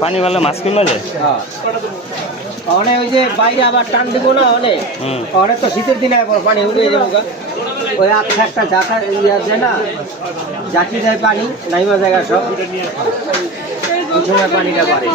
পানি ভালো মাছ কিনবা যায় অনেক ওই যে বাইরে আবার টান দিব না অনেক অনেক তো শীতের দিনে পানি উঠে যাবো ওই একটা জাকা আছে না জাকি যায় পানি নাইমা জায়গা সব ওই সময় পানিটা বাড়ে